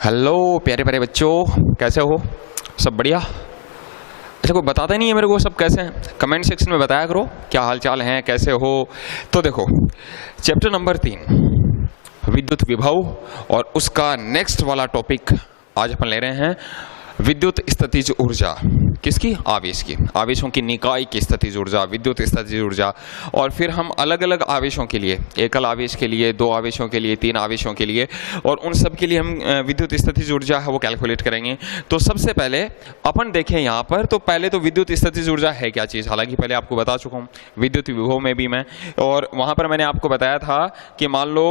Hello प्यारे प्यारे बच्चों, कैसे हो? सब बढ़िया? अच्छा, कोई बताता नहीं है मेरे को सब कैसे हैं? कमेंट सेक्शन में बताया करो क्या हाल चाल हैं, कैसे हो। तो देखो, चैप्टर नंबर 3 विद्युत विभव और उसका नेक्स्ट वाला टॉपिक आज अपन ले रहे हैं विद्युत स्थितिज ऊर्जा। किसकी? आवेश की, आवेशों की निकाय की स्थितिज ऊर्जा, विद्युत स्थितिज ऊर्जा। और फिर हम अलग अलग आवेशों के लिए, एकल आवेश के लिए, 2 आवेशों के लिए, 3 आवेशों के लिए, और उन सब के लिए हम विद्युत स्थितिज ऊर्जा है वो कैलकुलेट करेंगे। तो सबसे पहले अपन देखें यहाँ पर, तो पहले तो विद्युत स्थितिज ऊर्जा है क्या चीज़। हालांकि पहले आपको बता चुका हूँ विद्युत विभव में भी मैं, और वहाँ पर मैंने आपको बताया था कि मान लो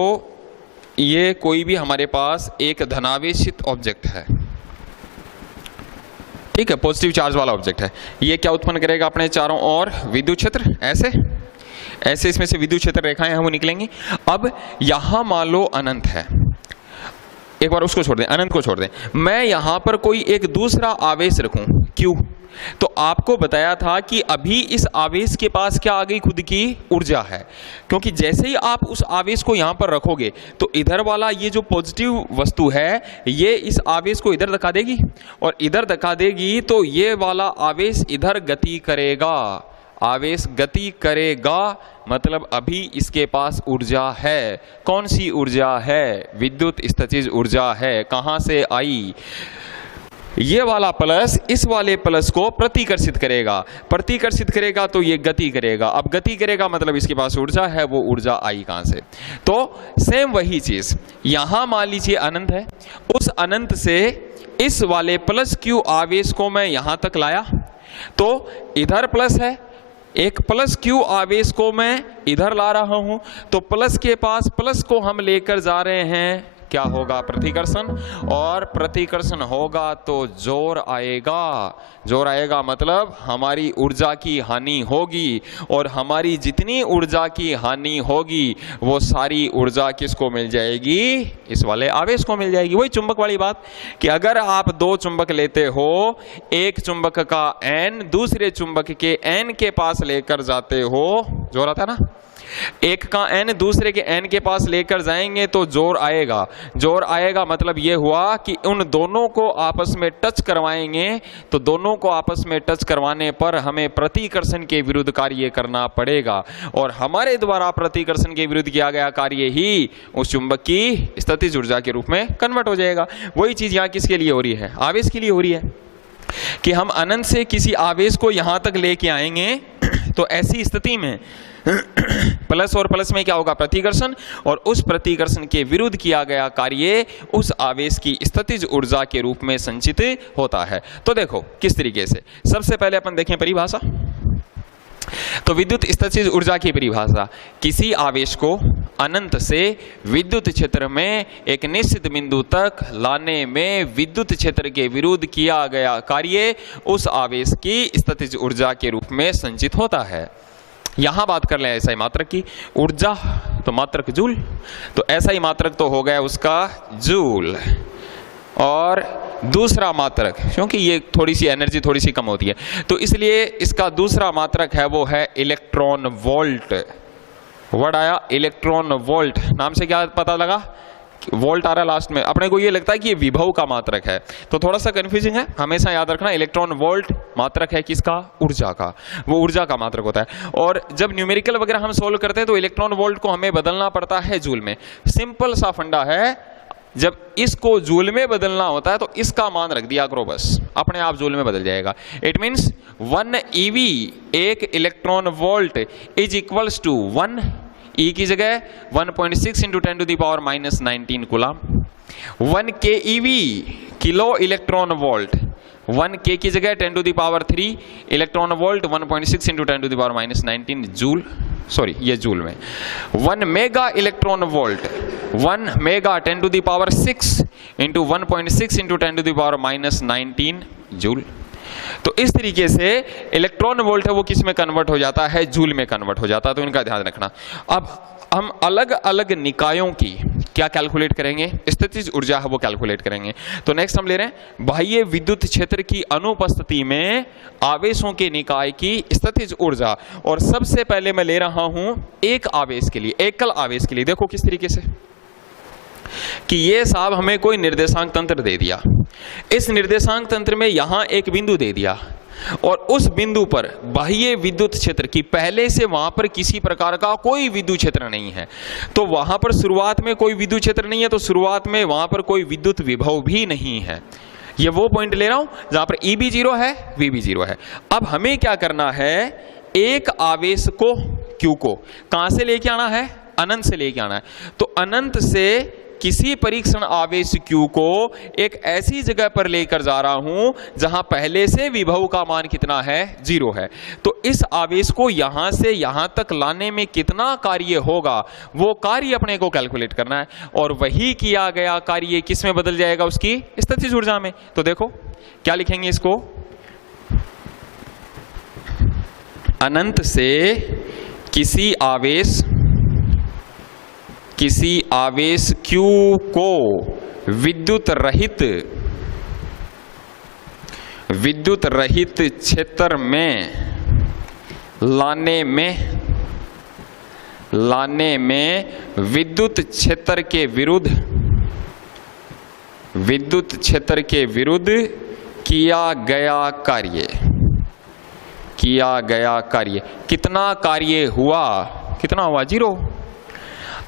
ये कोई भी हमारे पास एक धनावेशित ऑब्जेक्ट है, ठीक है, पॉजिटिव चार्ज वाला ऑब्जेक्ट है। ये क्या उत्पन्न करेगा अपने चारों ओर? विद्युत क्षेत्र। ऐसे ऐसे इसमें से विद्युत क्षेत्र रेखाएं हैं वो निकलेंगी। अब यहां मान लो अनंत है, एक बार उसको छोड़ दें, अनंत को छोड़ दें, मैं यहां पर कोई एक दूसरा आवेश रखूं, क्यों? तो आपको बताया था कि अभी इस आवेश के पास क्या आ गई? खुद की ऊर्जा है। क्योंकि जैसे ही आप उस आवेश को यहां पर रखोगे तो इधर वाला ये जो पॉजिटिव वस्तु है ये इस आवेश को इधर धक्का देगी, और इधर धक्का देगी तो ये वाला आवेश इधर गति करेगा। आवेश गति करेगा मतलब अभी इसके पास ऊर्जा है। कौन सी ऊर्जा है? विद्युत स्थितिज ऊर्जा है। कहां से आई? ये वाला प्लस इस वाले प्लस को प्रतिकर्षित करेगा, प्रतिकर्षित करेगा तो ये गति करेगा। अब गति करेगा मतलब इसके पास ऊर्जा है, वो ऊर्जा आई कहां से? तो सेम वही चीज यहां मान लीजिए अनंत है, उस अनंत से इस वाले प्लस क्यू आवेश को मैं यहां तक लाया, तो इधर प्लस है, एक प्लस क्यू आवेश को मैं इधर ला रहा हूं, तो प्लस के पास प्लस को हम लेकर जा रहे हैं, क्या होगा? प्रतिकर्षण। और प्रतिकर्षण होगा तो जोर आएगा। जोर आएगा मतलब हमारी ऊर्जा की हानि होगी, और हमारी जितनी ऊर्जा की हानि होगी वो सारी ऊर्जा किसको मिल जाएगी? इस वाले आवेश को मिल जाएगी। वही चुंबक वाली बात कि अगर आप 2 चुंबक लेते हो, एक चुंबक का N दूसरे चुंबक के N के पास लेकर जाते हो, जोर आता है ना, एक का N दूसरे के N के पास लेकर जाएंगे तो जोर आएगा। जोर आएगा मतलब ये हुआ कि उन दोनों को आपस में टच करवाएंगे, तो दोनों को आपस में टच करवाने पर हमें प्रतिकर्षण के विरुद्ध कार्य करना पड़ेगा, और हमारे द्वारा प्रतिकर्षण के विरुद्ध किया गया कार्य ही उस चुंबक की स्थितिज ऊर्जा के रूप में कन्वर्ट हो जाएगा। वही चीज यहाँ किसके लिए हो रही है? आवेश के लिए हो रही है कि हम अनंत से किसी आवेश को यहां तक लेके आएंगे, तो ऐसी स्थिति में प्लस और प्लस में क्या होगा? प्रतिकर्षण, और उस प्रतिकर्षण के विरुद्ध किया गया कार्य उस आवेश की स्थितिज ऊर्जा के रूप में संचित होता है। तो देखो किस तरीके से, सबसे पहले अपन देखें परिभाषा। तो विद्युत स्थितिज ऊर्जा की परिभाषा, किसी आवेश को अनंत से विद्युत क्षेत्र में एक निश्चित बिंदु तक लाने में विद्युत क्षेत्र के विरुद्ध किया गया कार्य उस आवेश की स्थितिज ऊर्जा के रूप में संचित होता है। यहां बात कर लें ऐसा ही मात्रक की ऊर्जा, तो मात्रक जूल, तो ऐसा ही मात्रक तो हो गया उसका जूल। और दूसरा मात्रक, क्योंकि ये थोड़ी सी एनर्जी थोड़ी सी कम होती है तो इसलिए इसका दूसरा मात्रक है वो है इलेक्ट्रॉन वोल्ट। वर्ड आया इलेक्ट्रॉन वोल्ट, नाम से क्या पता लगा? वोल्ट आ रहा है लास्ट में। अपने को ये लगता है कि ये विभव का मात्रक है, तो थोड़ा सा कंफ्यूजिंग है, हमेशा याद रखना इलेक्ट्रॉन वोल्ट मात्रक है किसका? ऊर्जा का, वो ऊर्जा का मात्रक होता है। और जब न्यूमेरिकल वगैरह हम सोल्व करते हैं तो इलेक्ट्रॉन वोल्ट को हमें बदलना पड़ता है जूल में। सिंपल सा फंडा है, जब इसको जूल में बदलना होता है तो इसका मान रख दिया करो, बस अपने आप जूल में बदल जाएगा। इट मीन्स 1 EV, एक electron volt is equals to 1 E की जगह 1.6 × 10⁻⁻19 coulomb. 1 KeV, kilo electron volt, 1 K की जगह 10⁻³ इलेक्ट्रॉन वोल्ट, 1.6 × 10⁻⁻19 जूल, सॉरी ये जूल में। 1 mega electron volt, 1 mega 10⁶ × 1.6 × 10⁻⁻19 joule. तो इस तरीके से इलेक्ट्रॉन वोल्ट है वो किस में कन्वर्ट हो जाता है? जूल में कन्वर्ट हो जाता है, तो इनका ध्यान रखना। अब हम अलग अलग निकायों की क्या कैलकुलेट करेंगे? स्थितिज ऊर्जा है वो कैलकुलेट करेंगे। तो नेक्स्ट हम ले रहे हैं बाह्य विद्युत क्षेत्र की अनुपस्थिति में आवेशों के निकाय की स्थितिज ऊर्जा। और सबसे पहले मैं ले रहा हूं एक आवेश के लिए, एकल आवेश के लिए। देखो किस तरीके से, कि ये साहब हमें कोई निर्देशांक तंत्र दे दिया, इस निर्देशांक तंत्र में यहां एक बिंदु दे दिया और उस बिंदु पर बाह्य विद्युत क्षेत्र की पहले से वहां पर किसी प्रकार का कोई विद्युत क्षेत्र नहीं है, तो वहां पर शुरुआत में कोई विद्युत क्षेत्र नहीं है, तो शुरुआत में वहां पर कोई विद्युत विभव भी नहीं है। ये वो पॉइंट ले रहा हूं जहां पर ई भी 0 है, वी भी 0 है। अब हमें क्या करना है, एक आवेश को Q को कहां से लेके आना है, अनंत से लेके आना है। तो अनंत से किसी परीक्षण आवेश Q को एक ऐसी जगह पर लेकर जा रहा हूं जहां पहले से विभव का मान कितना है, 0 है। तो इस आवेश को यहां से यहां तक लाने में कितना कार्य होगा, वो कार्य अपने को कैलकुलेट करना है, और वही किया गया कार्य किस में बदल जाएगा, उसकी स्थितिज ऊर्जा में। तो देखो क्या लिखेंगे इसको, अनंत से किसी आवेश Q को विद्युत रहित क्षेत्र में लाने में विद्युत क्षेत्र के विरुद्ध किया गया कार्य कितना कार्य हुआ, 0।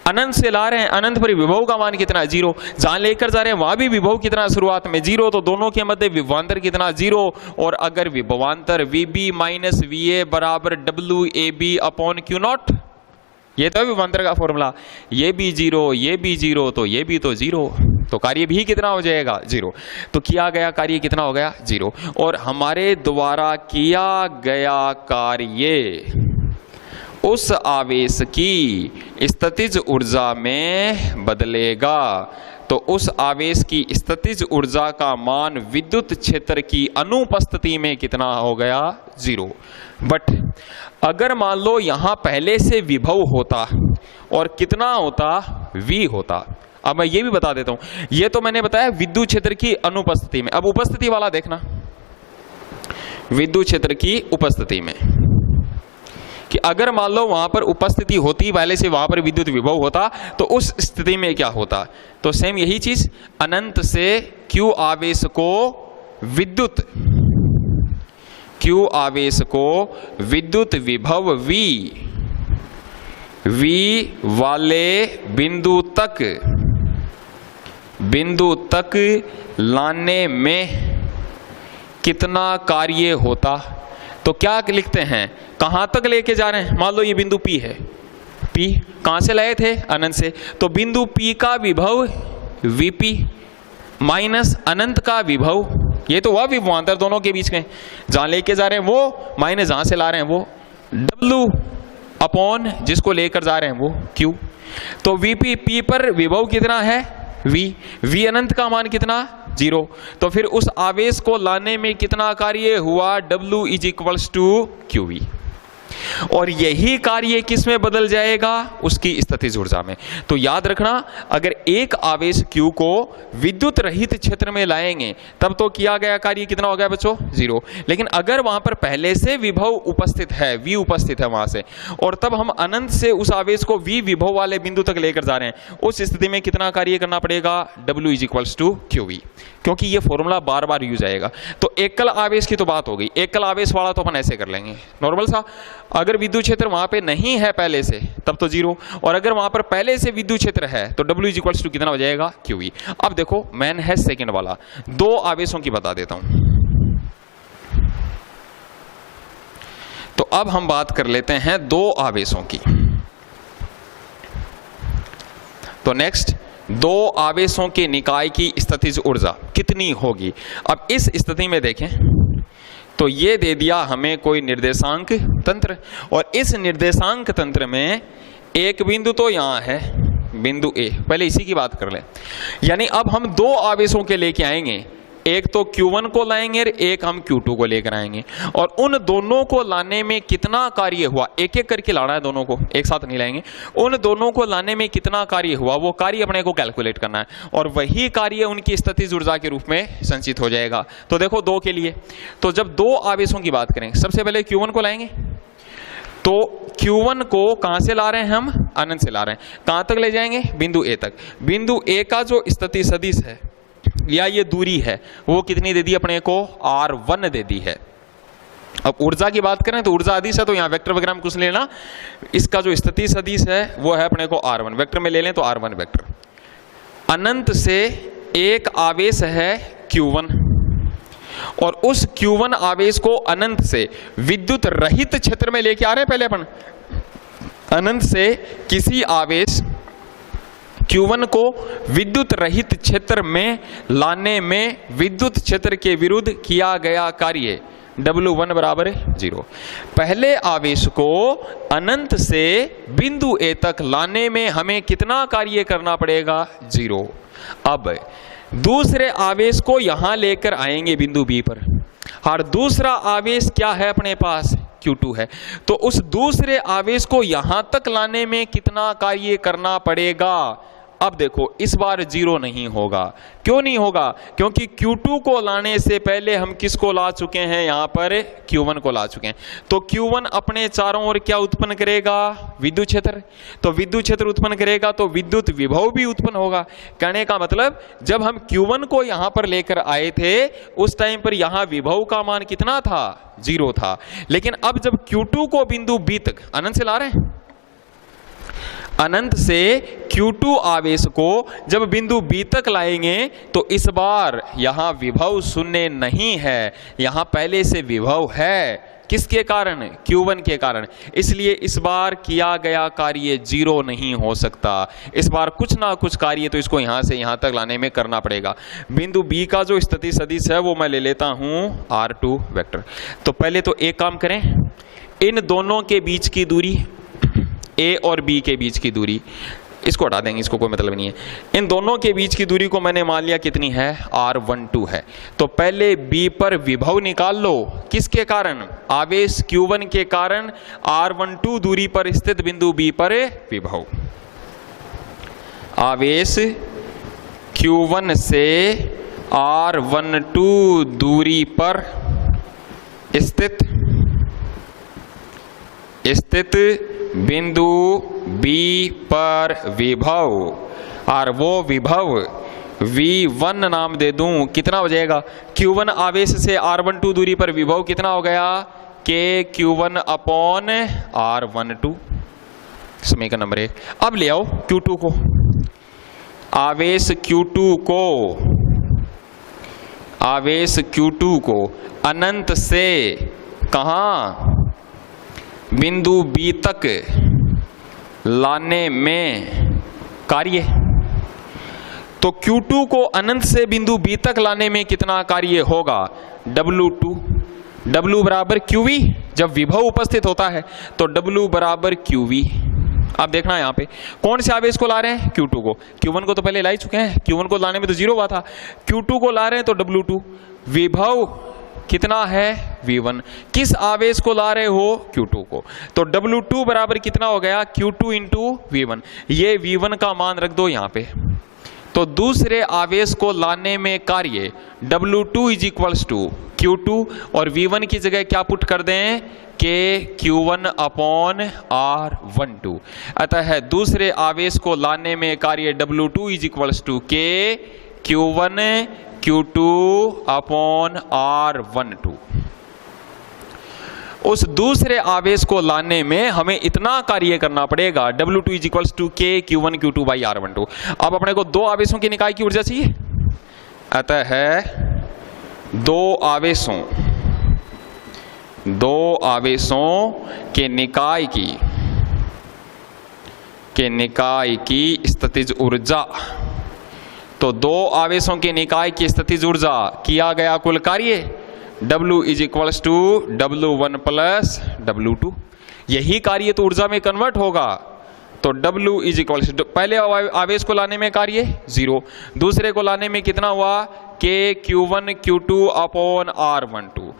अनंत से ला रहे हैं, अनंत पर विभव का मान कितना, 0। जहां लेकर जा रहे हैं वहां भी विभव कितना, शुरुआत में 0, तो दोनों के मध्य विभवांतर कितना, 0। और अगर विभवांतर VB माइनस VA बराबर WAB अपॉन Q0, ये तो विभवांतर का फॉर्मूला, ये भी 0, ये भी 0, तो ये भी तो 0, तो कार्य भी कितना हो जाएगा, 0। तो किया गया कार्य कितना हो गया, 0। और हमारे द्वारा किया गया कार्य उस आवेश की स्थितिज ऊर्जा में बदलेगा, तो उस आवेश की स्थितिज ऊर्जा का मान विद्युत क्षेत्र की अनुपस्थिति में कितना हो गया, 0। बट अगर मान लो यहां पहले से विभव होता और कितना होता, V होता। अब मैं ये भी बता देता हूं, ये तो मैंने बताया विद्युत क्षेत्र की अनुपस्थिति में। अब उपस्थिति वाला देखना, विद्युत क्षेत्र की उपस्थिति में, कि अगर मान लो वहां पर उपस्थिति होती पहले से, वहां पर विद्युत विभव होता, तो उस स्थिति में क्या होता। तो सेम यही चीज, अनंत से Q आवेश को विद्युत विभव V वाले बिंदु तक लाने में कितना कार्य होता। तो क्या लिखते हैं, कहां तक लेके जा रहे हैं, मान लो ये बिंदु P है, P कहां से लाए थे, अनंत से, तो बिंदु P का विभव VP माइनस अनंत का विभव, ये तो हुआ विभवांतर दोनों के बीच में, जहां लेके जा रहे हैं वो माइनस जहां से ला रहे हैं वो, W अपॉन जिसको लेकर जा रहे हैं वो Q। तो VP, P पर विभव कितना है, V अनंत का मान कितना, 0। तो फिर उस आवेश को लाने में कितना कार्य हुआ, W = QV। और यही कार्य किस में बदल जाएगा, उसकी स्थितिज ऊर्जा में। तो याद रखना, अगर एक आवेश Q को विद्युत रहित क्षेत्र में लाएंगे तब तो किया गया कार्य कितना हो गया बच्चों, 0। लेकिन अगर वहां पर पहले से विभव उपस्थित है, V उपस्थित है वहां से, और तब हम अनंत से उस आवेश को V विभव वाले बिंदु तक लेकर जा रहे हैं, उस स्थिति में कितना कार्य करना पड़ेगा, W = QV, क्योंकि ये फॉर्मूला बार बार यूज आएगा। तो एकल आवेश की तो बात हो गई, एकल आवेश वाला तो अपन ऐसे कर लेंगे नॉर्मल सा, अगर विद्युत क्षेत्र वहां पे नहीं है पहले से तब तो 0, और अगर वहां पर पहले से विद्युत क्षेत्र है तो W = कितना हो जाएगा, QV। अब देखो मैन है सेकंड वाला, 2 आवेशों की बता देता हूं। तो अब हम बात कर लेते हैं 2 आवेशों की। तो नेक्स्ट, 2 आवेशों के निकाय की स्थितिज ऊर्जा कितनी होगी। अब इस स्थिति में देखें तो ये दे दिया हमें कोई निर्देशांक तंत्र, और इस निर्देशांक तंत्र में एक बिंदु तो यहां है, बिंदु A, पहले इसी की बात कर लें। यानी अब हम 2 आवेशों के लेके आएंगे, एक तो Q1 को लाएंगे और एक हम Q2 को लेकर आएंगे, और उन दोनों को लाने में कितना कार्य हुआ, एक एक करके लाना है, दोनों को एक साथ नहीं लाएंगे, उन दोनों को लाने में कितना कार्य हुआ वो कार्य अपने को कैलकुलेट करना है, और वही कार्य उनकी स्थितिज ऊर्जा के रूप में संचित हो जाएगा। तो देखो 2 के लिए, तो जब 2 आवेशों की बात करें, सबसे पहले Q1 को लाएंगे, तो Q1 को कहां से ला रहे हैं हम? अनंत से ला रहे हैं। कहां तक ले जाएंगे? बिंदु A तक। बिंदु A का जो स्थिति सदिश है या ये दूरी है वो कितनी दे दी अपने को? R1 दे दी है। अब ऊर्जा की बात करें तो ऊर्जा अदिश है तो यहाँ वेक्टर वगैरह में कुछ लेना, इसका जो स्थिति सदिश है वो है अपने को R1, वेक्टर में ले लें तो R1 वेक्टर। अनंत से एक आवेश है Q1 और उस Q1 आवेश को अनंत से विद्युत रहित क्षेत्र में लेके आ रहे हैं। पहले अपन अनंत से किसी आवेश Q1 को विद्युत रहित क्षेत्र में लाने में विद्युत क्षेत्र के विरुद्ध किया गया कार्य W1 बराबर 0। पहले आवेश को अनंत से बिंदु A तक लाने में हमें कितना कार्य करना पड़ेगा? 0। अब दूसरे आवेश को यहां लेकर आएंगे बिंदु B पर, और दूसरा आवेश क्या है अपने पास? Q2 है। तो उस दूसरे आवेश को यहां तक लाने में कितना कार्य करना पड़ेगा? अब देखो इस बार 0 नहीं होगा। क्यों नहीं होगा? क्योंकि Q2 को लाने से पहले हम किसको ला चुके हैं? यहां पर Q1 को ला चुके हैं। तो Q1 अपने चारों ओर क्या उत्पन्न करेगा? विद्युत क्षेत्र। तो विद्युत क्षेत्र उत्पन्न करेगा तो विद्युत विभव भी उत्पन्न होगा। कहने का मतलब जब हम Q1 को यहां पर लेकर आए थे उस टाइम पर यहां विभव का मान कितना था? 0 था। लेकिन अब जब Q2 को बिंदु B तक अनंत से ला रहे हैं, अनंत से Q2 आवेश को जब बिंदु B तक लाएंगे तो इस बार यहां विभव शून्य नहीं है, यहां पहले से विभव है। किसके कारण? Q1 के कारण। इसलिए इस बार किया गया कार्य 0 नहीं हो सकता। इस बार कुछ ना कुछ कार्य तो इसको यहां से यहां तक लाने में करना पड़ेगा। बिंदु B का जो स्थिति सदिश है वो मैं ले लेता हूं R2 वेक्टर। तो पहले तो एक काम करें, इन दोनों के बीच की दूरी, A और B के बीच की दूरी, इसको हटा देंगे, इसको कोई मतलब नहीं है। इन दोनों के बीच की दूरी को मैंने मान लिया कितनी है? R12 है। तो पहले B पर विभव निकाल लो। किसके कारण? आवेश Q1 के कारण R12 दूरी पर स्थित बिंदु B पर विभव। आवेश Q1 से R12 दूरी पर स्थित बिंदु B पर विभव, और वो विभव V1 नाम दे दूं, कितना हो जाएगा? Q1 आवेश से R12 दूरी पर विभव कितना हो गया? KQ1 upon R12। समीकरण नंबर 1। अब ले आओ Q2 को। आवेश Q2 को अनंत से कहां? बिंदु B तक लाने में कार्य। तो Q2 को अनंत से बिंदु B तक लाने में कितना कार्य होगा? W2। W बराबर QV, जब विभव उपस्थित होता है तो W बराबर QV। अब देखना यहाँ पे कौन से आवेश को ला रहे हैं? Q2 को। Q1 को तो पहले ला ही चुके हैं, Q1 को लाने में तो 0 हुआ था। Q2 को ला रहे हैं तो W2। विभव कितना है? V1। किस आवेश को ला रहे हो? Q2 को। तो W2 बराबर कितना हो गया? Q2 into V1। ये V1 का मान रख दो यहाँ पे। तो दूसरे आवेश को लाने में कार्य W2 is equals to Q2 और V1 की जगह क्या पुट कर दें? KQ1 upon R12। अतः दूसरे आवेश को लाने में कार्य W2 is equals to KQ1 Q2 upon R12। उस दूसरे आवेश को लाने में हमें इतना कार्य करना पड़ेगा, W2 is equals to KQ1 Q2 by R12। अब अपने को दो आवेशों की निकाय की ऊर्जा चाहिए, अतः है दो आवेशों के निकाय की स्थितिज ऊर्जा। तो दो आवेशों के निकाय की स्थितिज ऊर्जा किया गया कुल कार्य W is equals to W1 plus W2। यही कार्य तो ऊर्जा में कन्वर्ट होगा। तो W इज इक्वल्स टू, पहले आवेश को लाने में कार्य 0, दूसरे को लाने में कितना हुआ? KQ1 Q2 upon R12।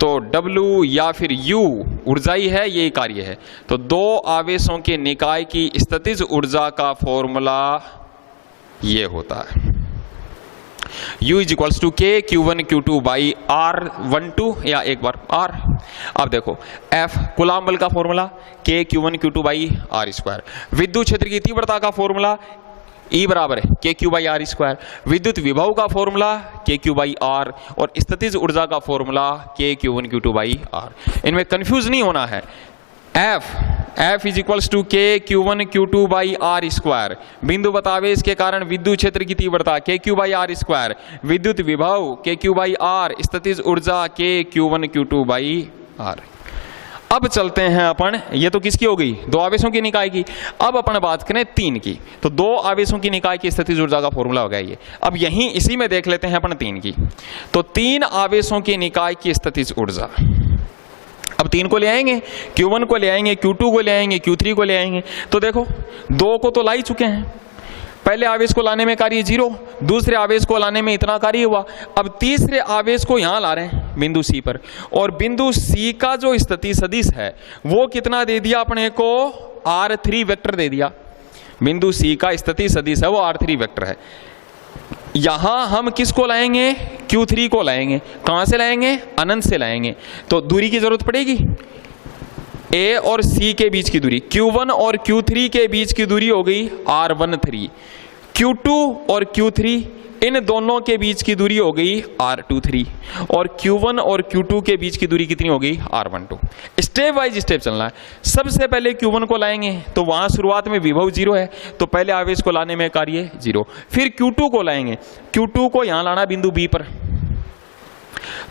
तो W या फिर U ऊर्जा ही है, ये कार्य है। तो दो आवेशों के निकाय की स्थितिज ऊर्जा का फॉर्मूला ये होता है। U इज इक्वल्स टू के Q1 Q2 बाई R12 या एक बार R। अब देखो F कूलाम बल का फॉर्मूला के Q1 Q2 by R square. विद्युत क्षेत्र की तीव्रता का फॉर्मूला E बराबर है के क्यू बाई आर स्क्वायर। विद्युत विभव का फॉर्मूला के क्यू बाई आर और स्थितिज ऊर्जा का फॉर्मूला के Q1 Q2 बाई आर। इनमें कंफ्यूज नहीं होना है। F इज इक्वल्स टू के Q1 Q2 by are square. बिंदु बतावेश के कारण विद्युत क्षेत्र की तीव्रता के क्यू बाई आर स्क्वायर। विद्युत विभव के क्यू बाई आर। स्थितिज ऊर्जा के Q1 Q2 बाई आर। अब चलते हैं अपन, ये तो किसकी हो गई, दो आवेशों की निकाय की। अब अपन बात करें तीन की, तो दो आवेशों की निकाय की स्थितिज ऊर्जा का फॉर्मूला हो गया ये। अब यहीं इसी में देख लेते हैं अपन तीन की। तो तीन आवेशों की निकाय की स्थितिज ऊर्जा, अब तीन को ले आएंगे, Q1 को ले आएंगे, Q2 को ले आएंगे, Q3 को ले आएंगे। तो देखो दो को तो ला ही चुके हैं, पहले आवेश को लाने में कार्य 0, दूसरे आवेश को लाने में इतना कार्य हुआ। अब तीसरे आवेश को यहां ला रहे हैं बिंदु C पर, और बिंदु C का जो स्थिति सदिश है वो कितना दे दिया अपने को, R3 वेक्टर दे दिया। बिंदु C का स्थिति सदिश है वो R3 वेक्टर है। यहां हम किसको लाएंगे, Q3 को लाएंगे। कहां से लाएंगे, अनंत से लाएंगे। तो दूरी की जरूरत पड़ेगी, A और C के बीच की दूरी, Q1 और Q3 के बीच की दूरी हो गई R13। Q2 और Q3 इन दोनों के बीच की दूरी हो गई R23, और Q1 और Q2 के बीच की दूरी कितनी हो गई, R12। स्टेप वाइज स्टेप चलना है। सबसे पहले Q1 को लाएंगे तो वहां शुरुआत में विभव 0 है, तो पहले आवेश को लाने में कार्य 0। फिर Q2 को लाएंगे, Q2 को यहां लाना बिंदु B पर,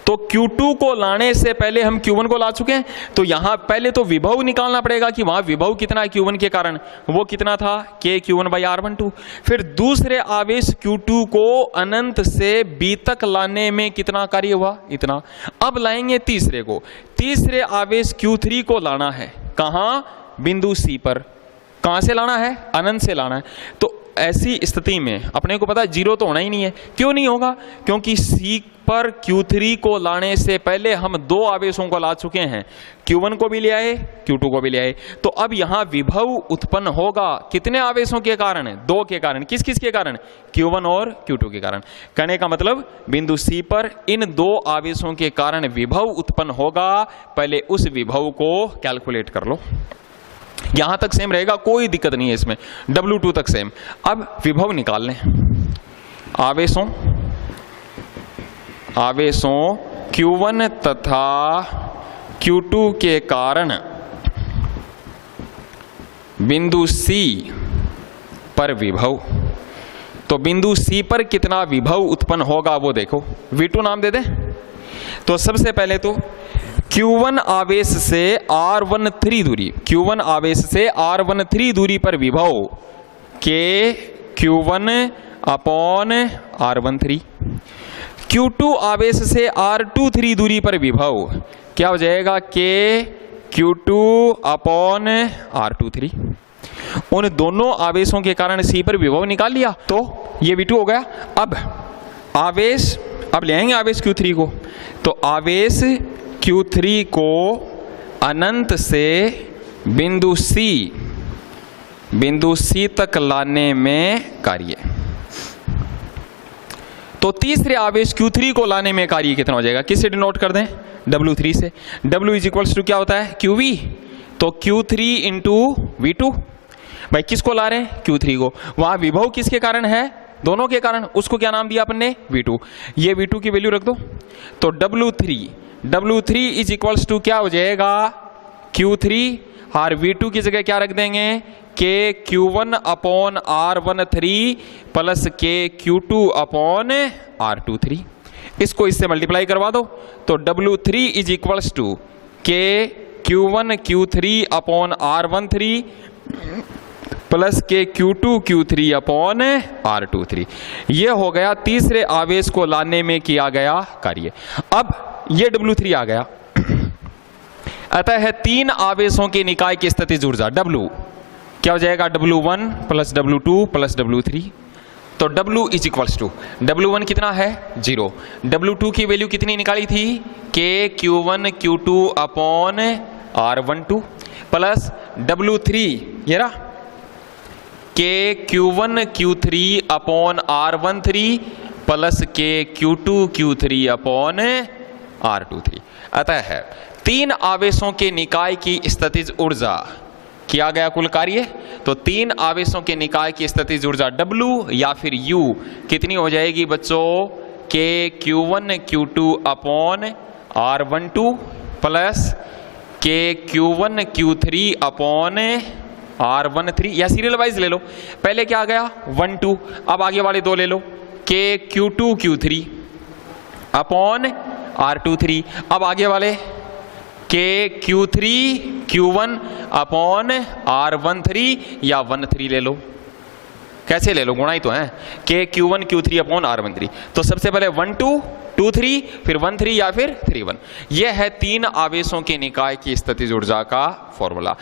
तो Q2 को लाने से पहले हम Q1 को ला चुके हैं। तो यहां पहले तो विभव निकालना पड़ेगा कि वहां विभव कितना है Q1 के कारण, वो कितना था के Q1 बाई R12। फिर दूसरे आवेश Q2 को अनंत से B तक लाने में कितना कार्य हुआ, इतना। अब लाएंगे तीसरे को, तीसरे आवेश Q3 को लाना है कहां, बिंदु C पर। कहां से लाना है, अनंत से लाना है। तो ऐसी स्थिति में अपने को पता है 0 तो होना ही नहीं है। क्यों नहीं होगा, क्योंकि C पर Q3 को लाने से पहले हम दो आवेशों को ला चुके हैं, Q1 को भी ले आए, Q2 को भी ले आए। तो अब यहां विभव उत्पन्न होगा कितने आवेशों के कारण, दो के कारण। किस किस के कारण, Q1 और Q2 के कारण। कहने का मतलब बिंदु C पर इन दो आवेशों के कारण विभव उत्पन्न होगा। पहले उस विभव को कैलकुलेट कर लो, यहां तक सेम रहेगा, कोई दिक्कत नहीं है इसमें, W2 तक सेम। अब विभव निकाल लें, आवेशों Q1 तथा Q2 के कारण बिंदु C पर विभव। तो बिंदु C पर कितना विभव उत्पन्न होगा वो देखो, V2 नाम दे दें। तो सबसे पहले तो Q1 आवेश से R13 दूरी, Q1 आवेश से R13 दूरी पर विभव के Q1 अपॉन R13। Q2 आवेश से R23 दूरी पर विभव क्या हो जाएगा, के Q2 अपॉन R23। उन दोनों आवेशों के कारण C पर विभव निकाल लिया, तो ये V2 हो गया। अब आवेश, अब ले आएंगे आवेश Q3 को, तो आवेश Q3 को अनंत से बिंदु C तक लाने में कार्य। तो तीसरे आवेश Q3 को लाने में कार्य कितना हो जाएगा, किससे डिनोट कर दें, W3 से। W इज इक्वल्स टू क्या होता है, QV। तो Q3 इंटू V2। भाई किसको ला रहे हैं, Q3 को। वहां विभव किसके कारण है, दोनों के कारण, उसको क्या नाम दिया अपन ने, V2। ये V2 की वैल्यू रख दो। तो W3 इज इक्वल्स टू क्या हो जाएगा, Q3, और V2 की जगह क्या रख देंगे, के Q1 अपॉन R13 प्लस के Q2 अपॉन R23। इसको इससे मल्टीप्लाई करवा दो, तो W3 इज इक्वल्स टू के Q1 Q3 upon R13 plus के Q2 Q3 अपॉन R23। ये हो गया तीसरे आवेश को लाने में किया गया कार्य। अब ये W3 आ गया। अतः है तीन आवेशों की निकाय की स्थितिज ऊर्जा W क्या हो जाएगा, W1 plus W2 plus W3। तो W is equals to, W1 कितना है 0, W2 की वैल्यू कितनी निकाली थी, के Q1 Q2 upon R12 plus W3 ये रहा के Q1 Q3 upon R13 plus के Q2 अपॉन R23। अतः है 3 आवेशों के निकाय की स्थितिज ऊर्जा किया गया कुल कार्य, तो 3 आवेशों के निकाय की स्थितिज ऊर्जा W या फिर U कितनी हो जाएगी बच्चों, के Q1 अपॉन R12 प्लस के Q3 अपॉन R13, या सीरियल वाइज ले लो, पहले क्या आ गया 1 2, अब आगे वाले 2 ले लो, के Q3 अपॉन R23, अब आगे वाले के Q1 अपॉन R13 या 13 ले लो, कैसे ले लो, गुणा ही तो है, के Q3 अपॉन R13। तो सबसे पहले 1 2 2 3 फिर 1 3 या फिर 3 1। यह है 3 आवेशों के निकाय की स्थितिज ऊर्जा का फॉर्मूला।